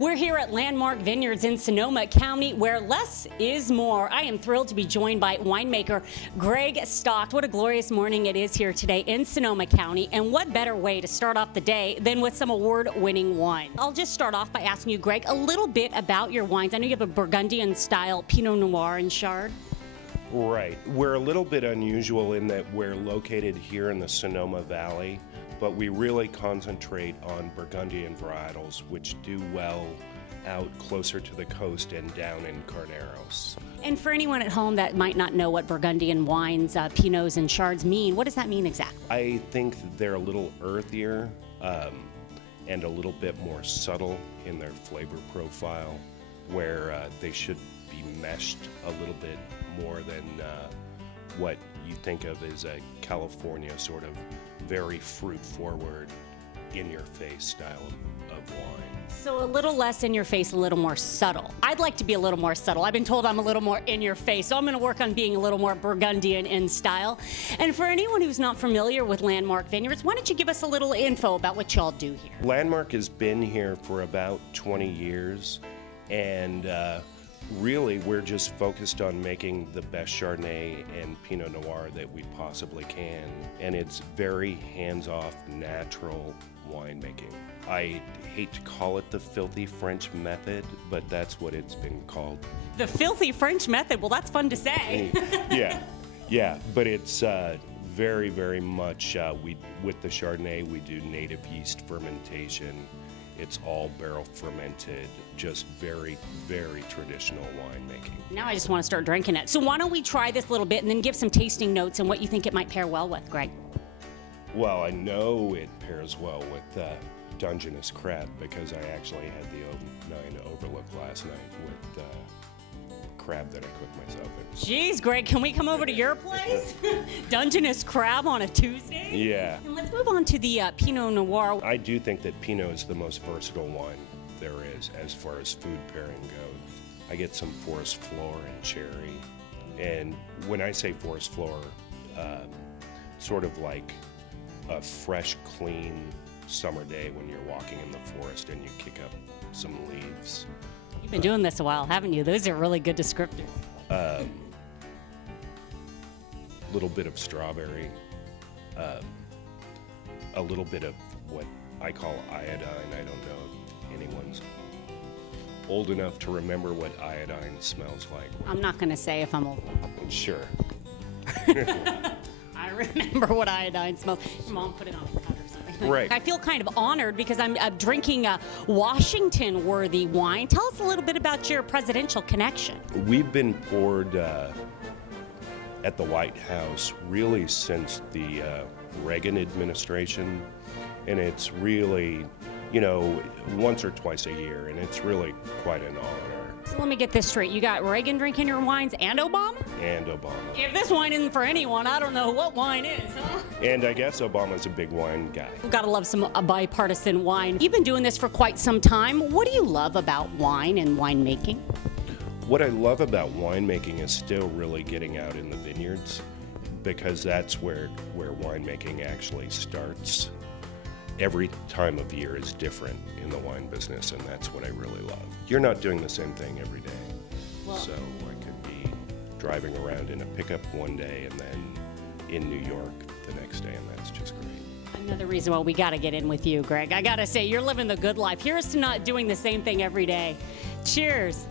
We're here at Landmark Vineyards in Sonoma County, where less is more. I am thrilled to be joined by winemaker Greg Stock. What a glorious morning it is here today in Sonoma County, and what better way to start off the day than with some award-winning wine. I'll just start off by asking you, Greg, a little bit about your wines. I know you have a Burgundian-style Pinot Noir and Chard. Right. We're a little bit unusual in that we're located here in the Sonoma Valley, but we really concentrate on Burgundian varietals, which do well out closer to the coast and down in Carneros. And for anyone at home that might not know what Burgundian wines, Pinots and Chards mean, what does that mean exactly? I think they're a little earthier and a little bit more subtle in their flavor profile, where they should be meshed a little bit more than what you think of as a California sort of very fruit-forward, in-your-face style of wine. So a little less in your face, a little more subtle. I'd like to be a little more subtle. I've been told I'm a little more in your face, so I'm going to work on being a little more Burgundian in style. And for anyone who's not familiar with Landmark Vineyards, why don't you give us a little info about what y'all do here? Landmark has been here for about 20 years, and really, we're just focused on making the best Chardonnay and Pinot Noir that we possibly can. And it's very hands-off, natural winemaking. I hate to call it the filthy French method, but that's what it's been called. The filthy French method? Well, that's fun to say. Yeah, but it's very, very much, with the Chardonnay, we do native yeast fermentation. It's all barrel fermented, just very, very traditional winemaking. Now I just want to start drinking it. So why don't we try this little bit and then give some tasting notes and what you think it might pair well with, Greg? Well, I know it pairs well with Dungeness crab because I actually had the 09 overlook last night with crab that I cooked myself. Jeez, Greg, can we come over to your place? Dungeness crab on a Tuesday? Yeah. And let's move on to the Pinot Noir. I do think that Pinot is the most versatile wine there is as far as food pairing goes. I get some forest floor and cherry. And when I say forest floor, sort of like a fresh, clean summer day when you're walking in the forest and you kick up some leaves. You've been doing this a while, haven't you? Those are really good descriptors. Little bit of strawberry, a little bit of what I call iodine. I don't know if anyone's old enough to remember what iodine smells like. I'm not going to say if I'm old. Sure. I remember what iodine smells. Your mom put it on a cut or something. Right. I feel kind of honored because I'm drinking a Washington-worthy wine. Tell us a little bit about your presidential connection. We've been poured at the White House really since the Reagan administration, and it's really, you know, once or twice a year, and it's really quite an honor. So let me get this straight. You got Reagan drinking your wines and Obama? And Obama. If this wine isn't for anyone, I don't know what wine is, huh? And I guess Obama's a big wine guy. We've got to love some bipartisan wine. You've been doing this for quite some time. What do you love about wine and winemaking? What I love about winemaking is still really getting out in the vineyards, because that's where winemaking actually starts. Every time of year is different in the wine business, and that's what I really love. You're not doing the same thing every day. Well, so I could be driving around in a pickup one day and then in New York the next day, and that's just great. Another reason why we got to get in with you, Greg. I got to say, you're living the good life. Here's to not doing the same thing every day. Cheers.